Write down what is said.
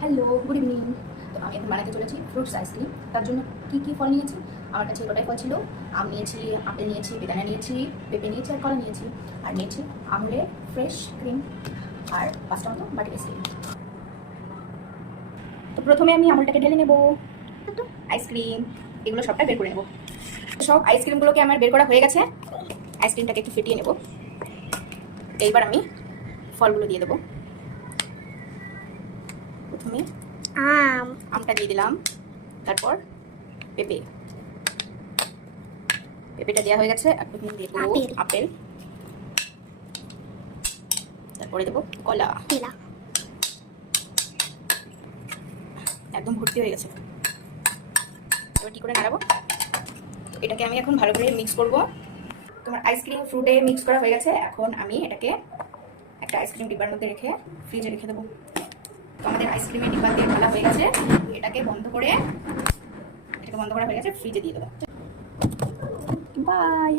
Hello, good evening. তো আমি এখন বানাতে চলেছি ফ্রুটস আইসক্রিম। তার জন্য কী কী ফল নিয়েছি? আমার কাছে গোটাই ফল ছিল। আম নিয়েছি, আপেল নিয়েছি, বেদানা নিয়েছি, পেঁপে নিয়েছি আর কলা নিয়েছি। আর নিয়েছি আমুলের ফ্রেশ ক্রিম আর 5টা মতো বাটার আইসক্রিম। তো প্রথমে আমি আমুলটাকে ঢেলে নেব, আইসক্রিম এগুলো সবটা বের করে নেব। সব আইসক্রিমগুলোকে আমার বের করা হয়ে গেছে। আইসক্রিমটাকে একটু ফেটিয়ে নেব। এইবার আমি ফলগুলো দিয়ে দেবো। প্রথমে আমটা দিয়ে দিলাম, তারপর পেঁপেটা দেওয়া হয়ে গেছে। আর প্রথমে দিয়ে দেবো আপেল, তারপরে দেবো কলা। একদম ভর্তি হয়ে গেছে। এবার কি করে নাড়াবো? এটাকে আমি এখন ভালো করে মিক্স করব। তোমার আইসক্রিম ফ্রুটে মিক্স করা হয়ে গেছে। এখন আমি এটাকে একটা আইসক্রিম ডিব্বার মধ্যে রেখে ফ্রিজে রেখে দেবো। তো আমাদের আইসক্রিমের ডিব্বা দিয়ে ঢালা হয়ে গেছে। এটাকে বন্ধ করা হয়ে গেছে, ফ্রিজে দিয়ে দেবো। বাই।